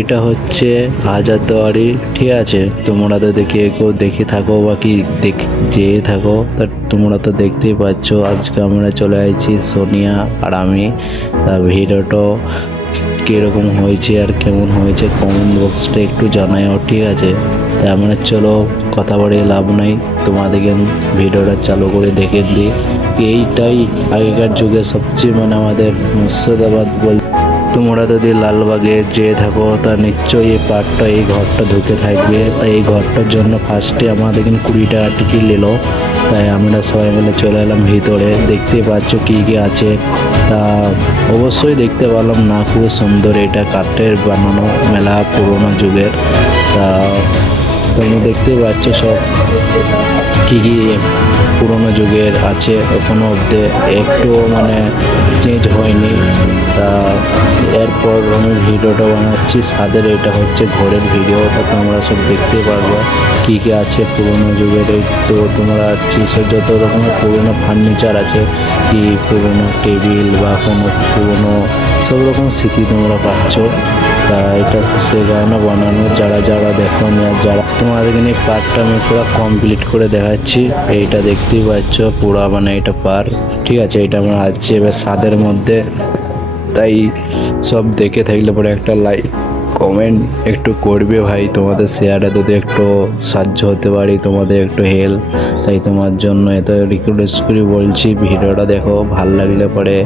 এটা হচ্ছে হাজারদুয়ারি, ঠিক আছে। তোমরা তো দেখে থাকো বা কি যেয়ে থাকো, তা তোমরা তো দেখতেই পাচ্ছ। আজকে আমরা চলে আসছি সোনিয়া আর আমি। তা ভিডিওটা কীরকম হয়েছে আর কেমন হয়েছে কমেন্ট বক্সটা একটু জানাও, ঠিক আছে। তাই আমরা চলো, কথা বাড়িয়ে লাভ নাই, তোমাদেরকে ভিডিওটা চালু করে দেখে দিই। এইটাই আগেকার যুগে সবচেয়ে আমাদের মুর্শিদাবাদ তোমরা যদি লালবাগে যেয়ে থাকো তা নিশ্চয়ই এই পার্কটা, এই ঘরটা ঢুকে থাকবে। তাই এই ঘরটার জন্য ফার্স্টে আমাদের 20 টাকা টিকিট নিল। তাই আমরা সবাই মিলে চলে এলাম ভিতরে। দেখতে পাচ্ছ কি কি আছে, তা অবশ্যই দেখতে পেলাম না, খুব সুন্দর। এটা কাঠের বানানো, মেলা পুরোনো যুগের। তা তুমি দেখতেই পাচ্ছ সব কি কি পুরোনো যুগের আছে, এখনো অব্দি একটু চেঞ্জ হয়নি। তা এরপর আমি ভিডিওটা বানাচ্ছি ছাদের, এটা হচ্ছে ঘরের ভিডিও। তা তোমরা সব দেখতে পারবে কি কি আছে পুরোনো যুগের। এই তো তোমরা যত রকমের পুরোনো ফার্নিচার আছে, কি পুরোনো টেবিল বা কোনো পুরোনো সব রকম স্মৃতি তোমরা পাচ্ছ। তা এটা সেখানে বানানো, যারা যারা দেখো নি আর যারা তোমাদেরকে নিয়ে পার্কটা আমি পুরো কমপ্লিট করে দেখাচ্ছি। এইটা দেখতেই পাচ্ছ পুরো এটা পার্ক, ঠিক আছে। এটা আমরা আছি এবার ছাদের মধ্যে। তাই সব দেখে থাকলে পরে একটা লাইক কমেন্ট একটু করবে ভাই, তোমাদের শেয়ারে যদি একটু সাহায্য হতে পারি, তোমাদের একটু হেল্প। তাই তোমার জন্য এত রিকোয়েস্ট করে বলছি ভিডিওটা দেখো, ভাল লাগলে পরে